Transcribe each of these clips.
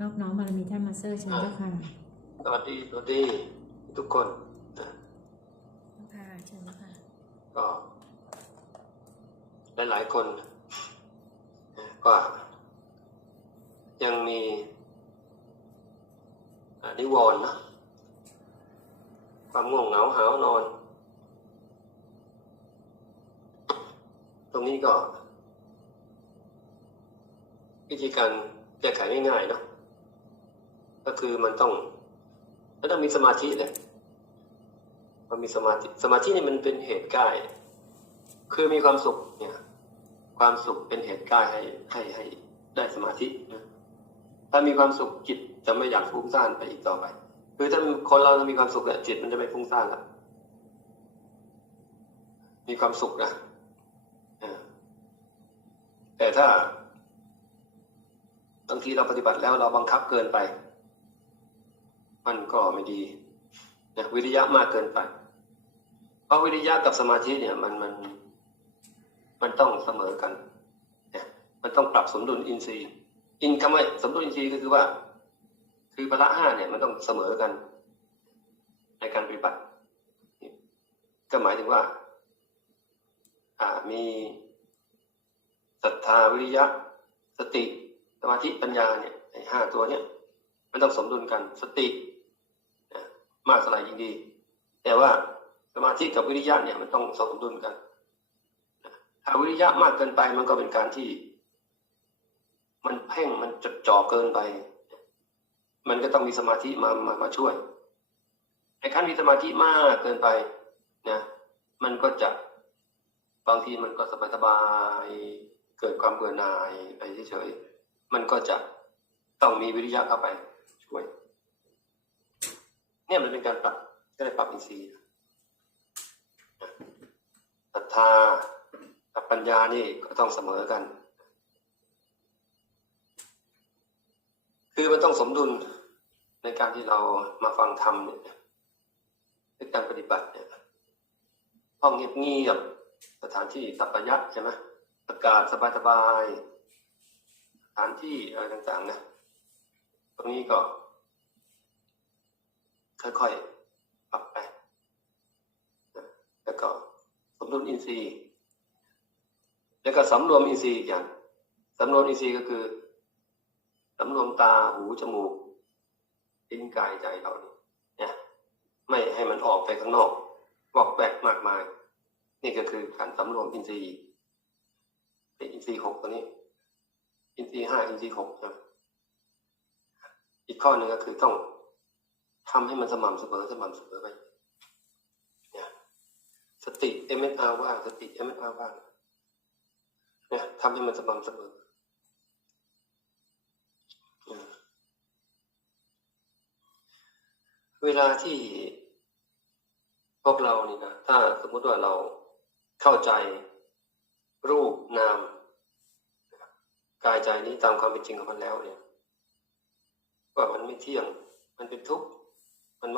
นอบน้อมบารมีท่านมาสเตอร์เชิญเจ้าค่ะสวัสดีสวัสดีทุกคนนะค่ะเชิญเจ้าค่ะก็หลายๆคนนะก็ยังมีอ่านิวรณ์นะความง่วงเหงาหาวนอน ตรงนี้ก็ วิธีการแก้ไขง่ายๆเนาะ ก็คือมันต้องมันต้องมีสมาธิแหละมันมีสมาธิสมาธินี่มันเป็นเหตุใกล้คือมีความสุขเนี่ยความสุขเป็นเหตุใกล้ให้ให้ให้ได้สมาธินะถ้ามีความสุขจิตจะไม่อยากฟุ้งซ่านไปอีกต่อไป คือถ้าคนเราจะมีความสุขแล้วจิตมันจะไม่ฟุ้งซ่านล้วมีความสุขนะแต่ถ้าบางทีเราปฏิบัติแล้วเราบังคับเกินไป มันก็ไม่ดีนะวิริยะมากเกินไป เพราะวิริยะกับสมาธิเนี่ยมันมันมันต้องเสมอกันเนี่ยมันต้องปรับสมดุลอินทรีย์ อินคำว่าสมดุลอินทรีย์ก็คือว่า คือพละห้าเนี่ยมันต้องเสมอกัน ในการปฏิบัติ ก็หมายถึงว่าอ่ามีศรัทธาวิริยะ สติสมาธิปัญญาเนี่ยไอ้ห้าตัวเนี่ยมันต้องสมดุลกันสติ มากเท่าไหร่ยิ่งดี แต่ว่าสมาธิกับวิริยะเนี่ยมันต้องสมดุลกันถ้าวิริยะมากเกินไปมันก็เป็นการที่ มันเพ่งมันจดจ่อเกินไป มันก็ต้องมีสมาธิมามามาช่วยไอ้ขั้นมีสมาธิมากเกินไปนะมันก็จะบางทีมันก็สบายสบายๆเกิดความเบื่อหน่ายไปเฉยๆมันก็จะต้องมีวิริยะเข้าไปช่วย เนี่ยมันเป็นการปรับก็เลยปรับอินทรีย์ศรัทธากับปัญญานี่ก็ต้องเสมอกัน คือมันต้องสมดุลในการที่เรามาฟังธรรมเนี่ยในการปฏิบัติเนี่ยห้องเงียบๆสถานที่สัปยัตใช่ไหมอากาศสบายๆสถานที่อะไรต่างๆนะตรงนี้ก็ ค่อยๆปรับไปนะแล้วก็สมดุลอินทรีย์ แล้วก็สำรวมอินทรีย์อีกอย่างสำรวมอินทรีย์ก็คือสำรวมตาหูจมูกลิ้นกายใจเรานี่ยเนี่ยไม่ให้มันออกไปข้างนอกวอกแวกมากมาย นี่ก็คือการสำรวมอินทรีย์เป็นอินทรีย์หกตัวนี้ อินทรีย์ห้าอินทรีย์หกนะอีกข้อหนึ่งก็คือต้อง ทำให้มันสม่ำเสมอสม่ำเสมอไปเนี่ยสติ MSR ว่างสติ MSR ว่างเนี่ยทำให้มันสม่ำเสมอเวลาที่พวกเรานี่นะถ้าสมมติว่าเราเข้าใจรูปนามกายใจนี้ตามความเป็นจริงของมันแล้วเนี่ยว่ามันไม่เที่ยง มันเป็นทุกข์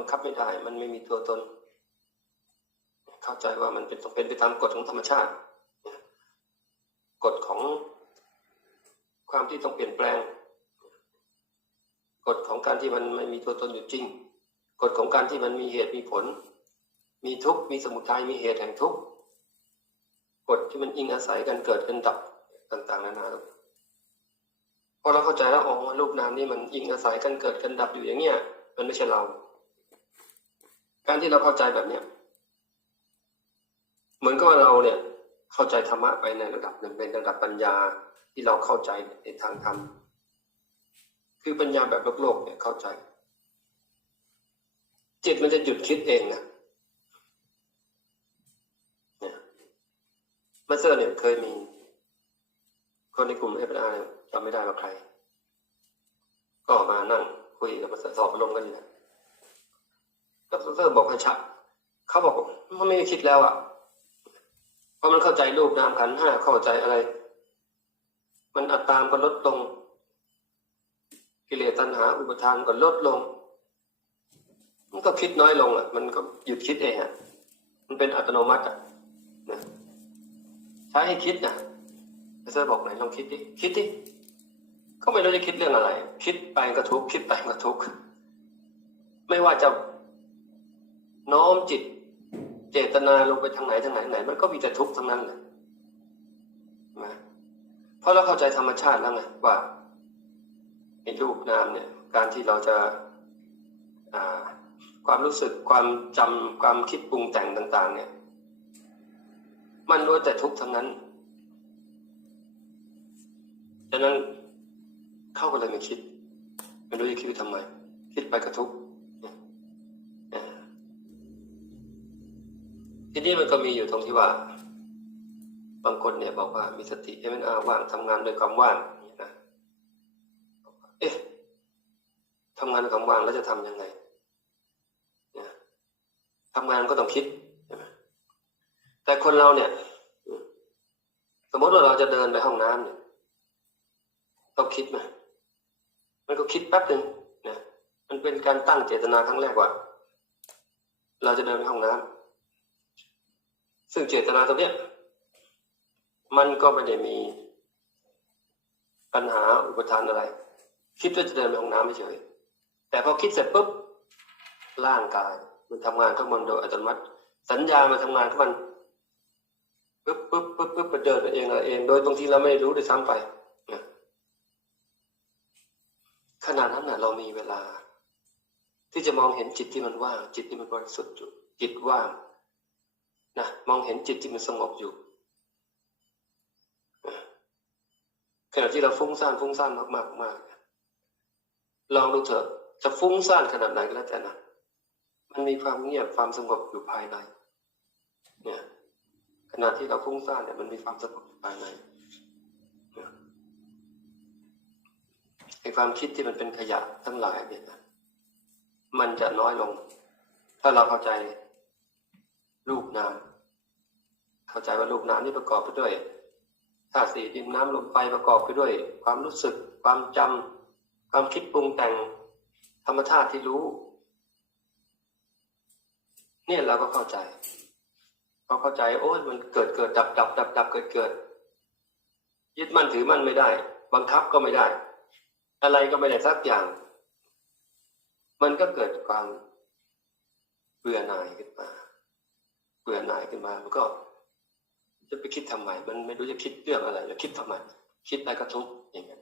งคับไม่ได้ มันไม่มีตัวตน เข้าใจว่ามันเป็นต้องเป็นไปตามกฎของธรรมชาติกฎของความที่ต้องเปลี่ยนแปลง กฎของการที่มันไม่มีตัวตนอยู่จริง กฎของการที่มันมีเหตุมีผล มีทุกข์มีสมุทัยมีเหตุแห่งทุกข์กฎที่มันอิงอาศัยกันเกิดกันดับต่างๆนานาพอเราเข้าใจแล้วอ๋อรูปนามนี่มันอิงอาศัยกันเกิดกันดับอยู่อย่างเงี้ยมันไม่ใช่เรา การที่เราเข้าใจแบบเนี้ยเหมือนกับเราเนี่ย เข้าใจธรรมะไปในระดับหนึ่งเป็นระดับปัญญาที่เราเข้าใจในทางธรรมคือปัญญาแบบโลกโลกเนี่ยเข้าใจ จิตมันจะหยุดคิดเองนะเนี่ยมาสเตอร์เนี่ยเคยมี คนในกลุ่มเอฟอาร์จำไม่ได้ว่าใคร ก็มานั่งคุยกับมาสเตอร์สอบอารมณ์กันอยู่นะ กับมาสเตอร์บอกให้ชักเขาบอกมันไม่ได้คิดแล้วอะเพราะมันเข้าใจรูปนามขันห้าเข้าใจอะไร มันอัตตามก็ลดลง กิเลสตัณหา อุปทานก็ลดลง มันก็คิดน้อยลงอะ มันก็หยุดคิดเองอะมันเป็นอัตโนมัติอะนะใช้ให้คิดนะอาจารย์บอกไหนลองคิดดิคิดดิก็ไม่รู้จะคิดเรื่องอะไร คิดไปก็ทุกข์คิดไปก็ทุกข์ไม่ว่าจะ โน้มจิตเจตนาลงไปทางไหนทางไหนไหน มันก็มีแต่ทุกข์ทั้งนั้นเลยนะเพราะเราเข้าใจธรรมชาติแล้วไงว่าในรูปนามเนี่ย การที่เราจะอ่าความรู้สึกความจำความคิดปรุงแต่งต่าง ๆ เนี่ย มันล้วนแต่ทุกข์ทั้งนั้นดังนั้นเข้าก็เลยไม่คิดไม่รู้จะคิดทำไม คิดไปกระทุกข์ ทีนี้มันก็มีอยู่ตรงที่ว่า บางคนเนี่ยบอกว่ามีสติให้มันอาว่างทำงานด้วยความว่างนี้นะเอ๊ะทำงานด้วยความว่างแล้วจะทำยังไงนี่ยทำงานก็ต้องคิดใช่ไหมแต่คนเราเนี่ย สมมติว่าเราจะเดินไปห้องน้ำเนี่ยต้องคิดไหมมันก็คิดแป๊บหนึ่งนะมันเป็นการตั้งเจตนาครั้งแรกว่า เราจะเดินไปห้องน้ำ ซึ่งเจตนาตรงเนี้ยมันก็ไม่ได้มีปัญหาอุปทานอะไร คิดว่าจะเดินไปห้องน้ำเฉยแต่พอคิดเสร็จปุ๊บร่างกาย มันทำงานของมันโดยอัตโนมัติ สัญญามันทำงานของมันปุ๊บปุ๊บปุ๊บปุ๊บมันเดินไปเองอะไรเอง โดยบางทีเราไม่รู้ด้วยซ้ำไปขนาดนั้นน่ะเรามีเวลา ที่จะมองเห็นจิตที่มันว่างจิตที่มันบริสุทธิ์อยู่จิตว่าง นะมองเห็นจิตที่มันสงบอยู่ขณะที่เราฟุ้งซ่านฟุ้งซ่านมากๆมากลองดูเถอะจะฟุ้งซ่านขนาดไหนก็แล้วแต่นะมันมีความเงียบความสงบอยู่ภายในเนี่ยขณะที่เราฟุ้งซ่านเนี่ยมันมีความสงบอยู่ภายในเนี่ยไอความคิดที่มันเป็นขยะทั้งหลายเนี่ยมันจะน้อยลง ถ้าเราเข้าใจ รูปนามเข้าใจว่ารูปนามนี่ประกอบไปด้วยธาตุสี่ดินน้ำลมไฟประกอบไปด้วย ความรู้สึก ความจำความคิดปรุงแต่ง ธรรมชาติที่รู้ เนี่ยเราก็เข้าใจพอเข้าใจโอ้ยมันเกิดเกิดดับดับดับดับเกิดเกิดยึดมั่นถือมั่นไม่ได้ บังคับก็ไม่ได้ อะไรก็ไม่ได้สักอย่าง มันก็เกิดความเบื่อหน่ายขึ้นมา เบื่อหน่ายขึ้นมามันก็ จะไปคิดทำไมมันไม่รู้จะคิดเรื่องอะไรจะคิดทำไมคิดไปกระทุกอย่างเงี้ย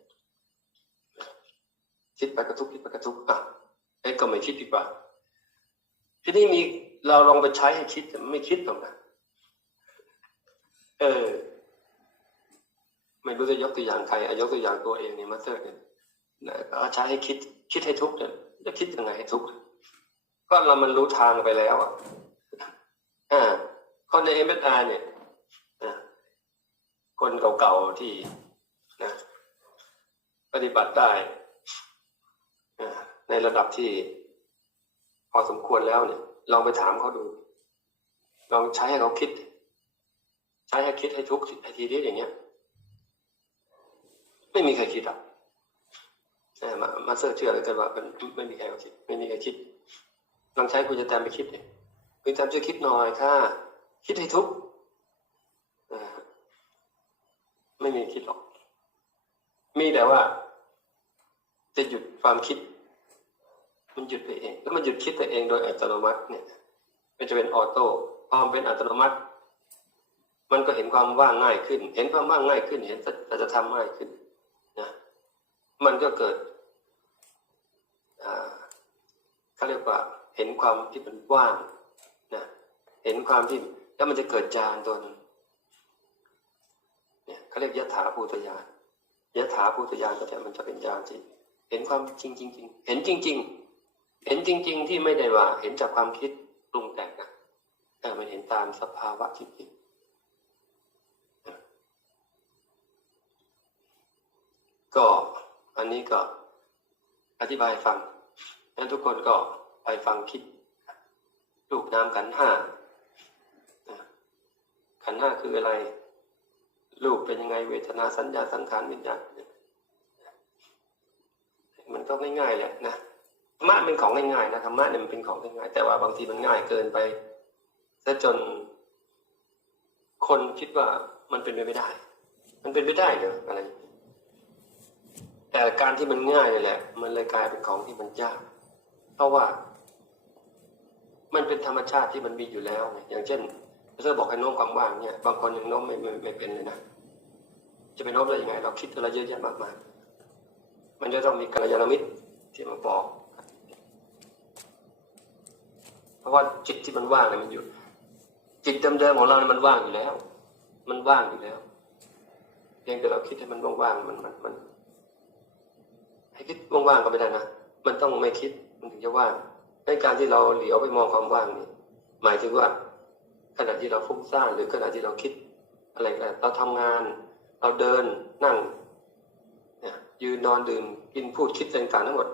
คิดไปกระทุกคิดไปกระทุกอะไอ้ก็ไม่คิดดีกว่า ทีนี้มีเราลองไปใช้ให้คิดแต่ไม่คิดตรงนั้นเออ ไม่รู้จะยกตัวอย่างใครอยกตัวอย่างตัวเองเนี่ยมาเตอร์เนี่ยนะก็ใช้ให้คิดคิดให้ทุกข์เนี่ยจะคิดยังไงให้ทุกข์ก็เรามันรู้ทางไปแล้วอะ อ่าคนในเอ็มเอสอาร์เนี่ยคนเก่าๆที่นะปฏิบัติได้ในระดับที่พอสมควรแล้วเนี่ย ลองไปถามเขาดู ลองใช้ให้เขาคิด ใช้ให้คิดให้ทุกให้ทีนี้อย่างเงี้ย ไม่มีใครคิดอะมามาเสิร์ชเชื่อเลยกันว่ามันไม่มีใครคิด ไม่มีใครคิด ลองใช้คุณจะแตมไปคิดเนี่ย คุณแตมช่วยคิดหน่อยค่ะ คิดให้ทุกอ่าไม่มีคิดหรอก มีแต่ว่า จะหยุดความคิด มันหยุดไปเอง แล้วมันหยุดคิดไปเองโดยอัตโนมัติ เนี่ย มันจะเป็นออโต้พอมเป็นอัตโนมัติ มันก็เห็นความว่างง่ายขึ้น เห็นความว่างง่ายขึ้น เห็นสัจธรรมง่ายขึ้นนะมันก็เกิดอ่าเขาเรียกว่าเห็นความที่มันว่าง เห็นความที่แล้วมันจะเกิดญาณตัวนึงเนี่ยเขาเรียกยถาภูตญาณยถาภูตญาณก็จะมันจะเป็นญาณที่เห็นความจริงจริงเห็นจริง ๆ เห็นจริง ๆ ที่ไม่ได้ว่า เห็นจากความคิดปรุงแต่งนะแต่มันเห็นตามสภาวะจริงๆก็อันนี้ก็อธิบายฟังงั้นทุกคนก็ไปฟังคิดรูปนามขันห้า ขันธ์ห้าคืออะไร รูปเป็นยังไงเวทนาสัญญาสังขารวิญญาณมันก็ง่ายๆแหละนะธรรมะเป็นของง่ายๆนะธรรมะเนี่ยมันเป็นของง่ายๆแต่ว่าบางทีมันง่ายเกินไปซะจน คนคิดว่ามันเป็นไปไม่ได้ มันเป็นไปได้เหรออะไร แต่การที่มันง่ายนี่แหละ มันเลยกลายเป็นของที่มันยาก เพราะว่า มันเป็นธรรมชาติที่มันมีอยู่แล้ว อย่างเช่น ถ้าบอกให้น้มความว่างเนี่ยบางคนยังน้มไม่ไม่ไม่เป็นเลยนะจะไปน้มได้ยังไง เราคิดอะไรเยอะแยะมากมายมันจะต้องมีกัลยาณมิตรที่มาบอก เพราะว่าจิตที่มันว่างเนี่ยมันอยู่จิตเดิมๆของเราเนี่ยมันว่างอยู่แล้ว มันว่างอยู่แล้วเพียงแต่เราคิดให้มันว่างๆมันมันมันให้คิดว่างๆก็ไม่ได้นะมันต้องไม่คิดมันถึงจะว่างในการที่เราเหลียวไปมองความว่างนี่หมายถึงว่า ขณะที่เราฟุ้งซ่านหรือขณะที่เราคิดอะไรก็ได้เราทำงาน เราเดินนั่งนยืนนอนดื่มกินพูดคิดต่างๆทั้งหมด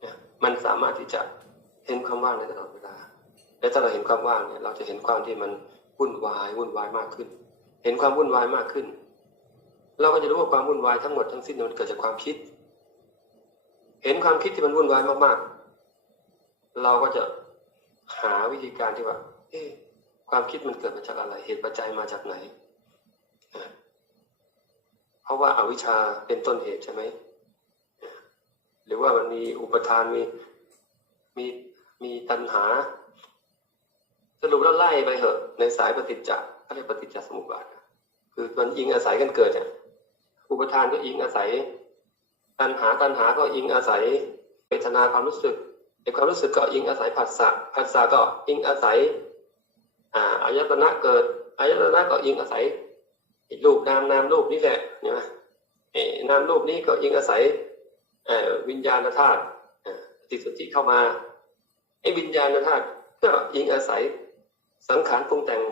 เนี่ยมันสามารถที่จะเห็นความว่างในตลอดเวลา และถ้าเราเห็นความว่างเนี่ยเราจะเห็นความที่มันวุ่นวายวุ่นวายมากขึ้น เห็นความวุ่นวายมากขึ้น เราก็จะรู้ว่าความวุ่นวายทั้งหมดทั้งสิ้นมันเกิดจากความคิด เห็นความคิดที่มันวุ่นวายมากๆ เราก็จะหาวิธีการที่ว่า เอ๊ะ ความคิดมันเกิดมาจากอะไร เหตุปัจจัยมาจากไหน เพราะว่าอาวิชชาเป็นต้นเหตุใช่ไหม หรือว่ามันมีอุปทานมีมีมีตัณหา สรุปแล้วไล่ไปเหอะ ในสายปฏิจจ์เขาเรียกปฏิจจสมุปบาท คือมันอิงอาศัยกันเกิดเนี่ยอุปทานก็อิงอาศัย ตัณหาตัณหาก็อิงอาศัยเวทนาความรู้สึกในความรู้สึกก็อิงอาศัยผัสสะผัสสะก็อิงอาศัย อ่าอายตนะเกิดอายตนะก็อิงอาศัยรูปนามนามรูปนี่แหละเห็นไหมไอ้นามรูปนี้ก็อิงอาศัยวิญญาณธาตุติสติเข้ามาไอ้วิญญาณธาตุก็อิงอาศัยสังขารปรุงแต่ง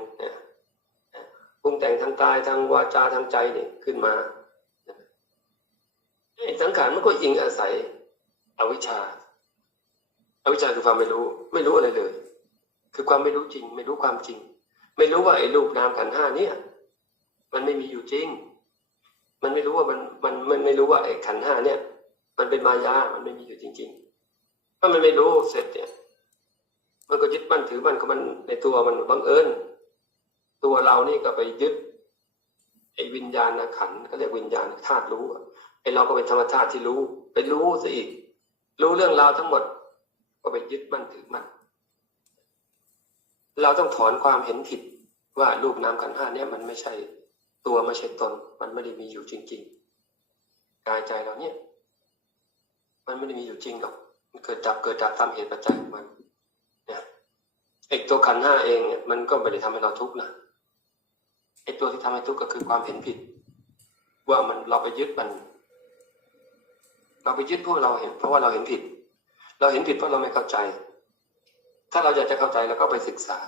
ปรุงแต่งทางกายทางวาจาทางใจเนี่ยขึ้นมาไอ้สังขารมันก็อิงอาศัยอวิชชาอวิชชาคือความไม่รู้ ไม่รู้อะไรเลย คือความไม่รู้จริง ไม่รู้ความจริง ไม่รู้ว่าไอ้รูปนามขันห้าเนี่ย มันไม่มีอยู่จริง มันไม่รู้ว่ามันมันมันไม่รู้ว่าไอ้ขันห้าเนี่ย มันเป็นมายา มันไม่มีอยู่จริง ๆ ถ้ามันไม่รู้เสร็จเนี่ย มันก็ยึดมั่นถือมั่นของมันในตัวมันบังเอิญตัวเรานี่ก็ไปยึดไอ้วิญญาณขันธ์เรียกวิญญาณธาตุรู้ไอ้เราก็เป็นธรรมชาติที่รู้ ไปรู้ซะอีก รู้เรื่องราวทั้งหมด ก็ไปยึดมั่นถือมั่น เราต้องถอนความเห็นผิดว่ารูปนามขันห้าเนี่ยมันไม่ใช่ตัวไม่ใช่ตน มันไม่ได้มีอยู่จริง ๆ กายใจเราเนี่ย มันไม่ได้มีอยู่จริงหรอกมันเกิดดับเกิดดับตามเหตุปัจจัยของมันเนี่ยไอตัวขันห้าเองเนี่ยมันก็ไม่ได้ทำให้เราทุกข์นะไอตัวที่ทำให้ทุกข์ก็คือความเห็นผิด ว่ามันเราไปยึดมัน เราไปยึดพวกเราเห็น เพราะว่าเราเห็นผิด เราเห็นผิดเพราะเราไม่เข้าใจ ถ้าเราอยากจะเข้าใจเราก็ไปศึกษา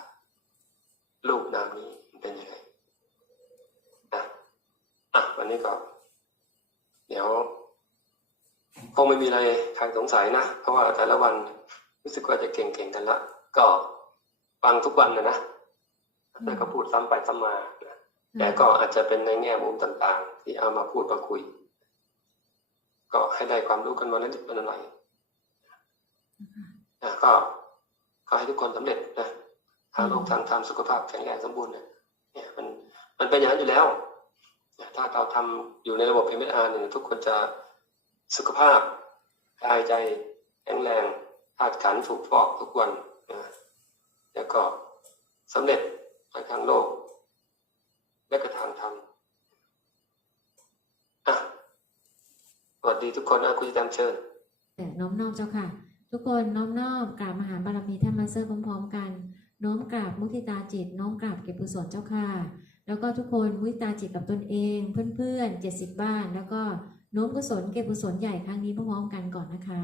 รูปนามนี้มันเป็นยังไงนะอะวันนี้ก็เดี๋ยวคงไม่มีอะไรใครสงสัยนะ เพราะว่าแต่ละวันรู้สึกว่าจะเก่งๆกันละ ก็ฟังทุกวันนะนะแต่ก็พูดซ้ำไปซ้ำมานะแต่ก็อาจจะเป็นในแง่มุมต่างๆ ที่เอามาพูดมาคุย ก็ให้ได้ความรู้กันวันละนิดวันละหน่อยนะก็ ขอให้ทุกคนสำเร็จนะทางโลกทางธรรมสุขภาพแข็งแรงสมบูรณ์เนี่ยเนี่ยมันมันเป็นอย่างนั้นอยู่แล้วนะถ้าเราทำอยู่ในระบบ MSR เนี่ยทุกคนจะสุขภาพกายใจแข็งแรงธาตุขันธ์ถูกฟอกทุกวันนะแล้วก็สำเร็จทางโลก และก็ทางธรรมอะสวัสดีทุกคนนะคุณจิตามเชิญแต่น้อมนอบเจ้าค่ะ ทุกคนน้อมนอบกราบมหาบารมีท่านมาสเตอร์พร้อมๆกัน น้อมกราบมุทิตาจิต น้อมกราบเก็บกุศลเจ้าค่ะ แล้วก็ทุกคนมุทิตาจิตกับตนเอง เพื่อนๆเจ็ดสิบบ้าน แล้วก็น้อมกุศลเก็บกุศลใหญ่ครั้งนี้พร้อมๆกันก่อนนะคะ